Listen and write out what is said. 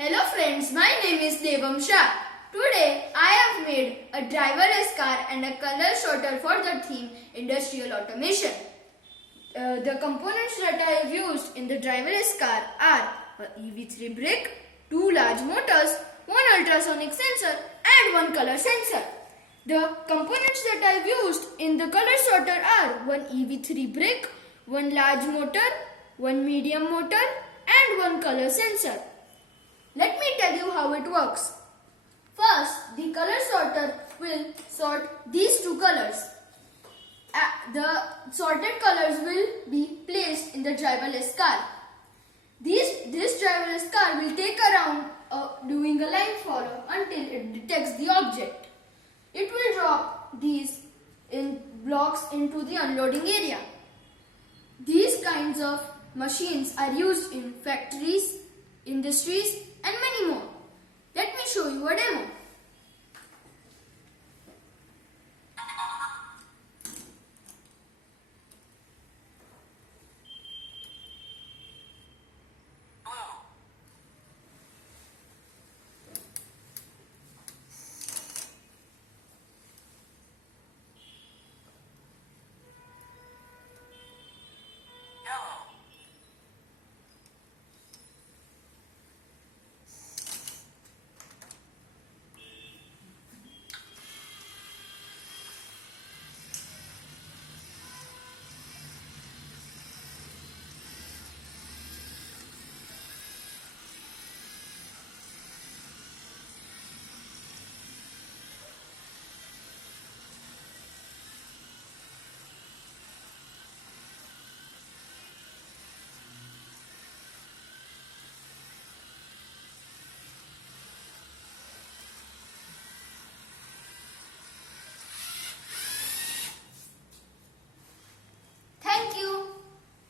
Hello friends, my name is Devam Shah. Today I have made a driverless car and a color sorter for the theme Industrial Automation. The components that I have used in the driverless car are a EV3 brick, 2 large motors, 1 ultrasonic sensor and 1 color sensor. The components that I have used in the color sorter are 1 EV3 brick, 1 large motor, 1 medium motor and 1 color sensor. Let me tell you how it works. First, the color sorter will sort these two colors. The sorted colors will be placed in the driverless car. This driverless car will take around doing a line follow until it detects the object. It will drop these blocks into the unloading area. These kinds of machines are used in factories, industries and many more. Let me show you a demo.